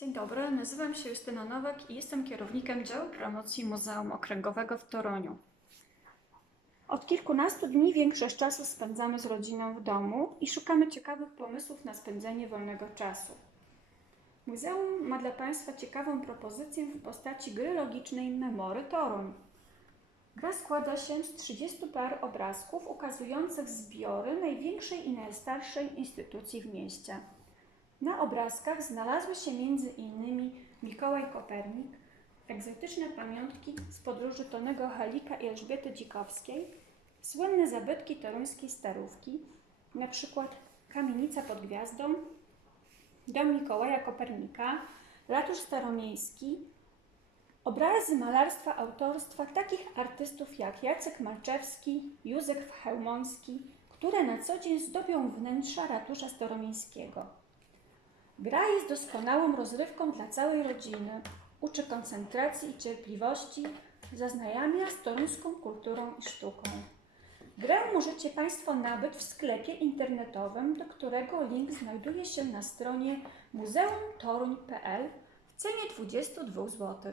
Dzień dobry, nazywam się Justyna Nowak i jestem kierownikiem działu promocji Muzeum Okręgowego w Toruniu. Od kilkunastu dni większość czasu spędzamy z rodziną w domu i szukamy ciekawych pomysłów na spędzenie wolnego czasu. Muzeum ma dla Państwa ciekawą propozycję w postaci gry logicznej Memory Toruń. Gra składa się z 30 par obrazków ukazujących zbiory największej i najstarszej instytucji w mieście. Na obrazkach znalazły się innymi Mikołaj Kopernik, egzotyczne pamiątki z podróży Tonego Halika i Elżbiety Dzikowskiej, słynne zabytki toruńskiej starówki, przykład Kamienica pod Gwiazdą, Dom Mikołaja Kopernika, Ratusz Staromiejski, obrazy malarstwa autorstwa takich artystów jak Jacek Malczewski, Józef Chełmoński, które na co dzień zdobią wnętrza ratusza staromiejskiego. Gra jest doskonałą rozrywką dla całej rodziny. Uczy koncentracji i cierpliwości, zaznajamia z toruńską kulturą i sztuką. Grę możecie Państwo nabyć w sklepie internetowym, do którego link znajduje się na stronie muzeumtoruń.pl w cenie 22 zł.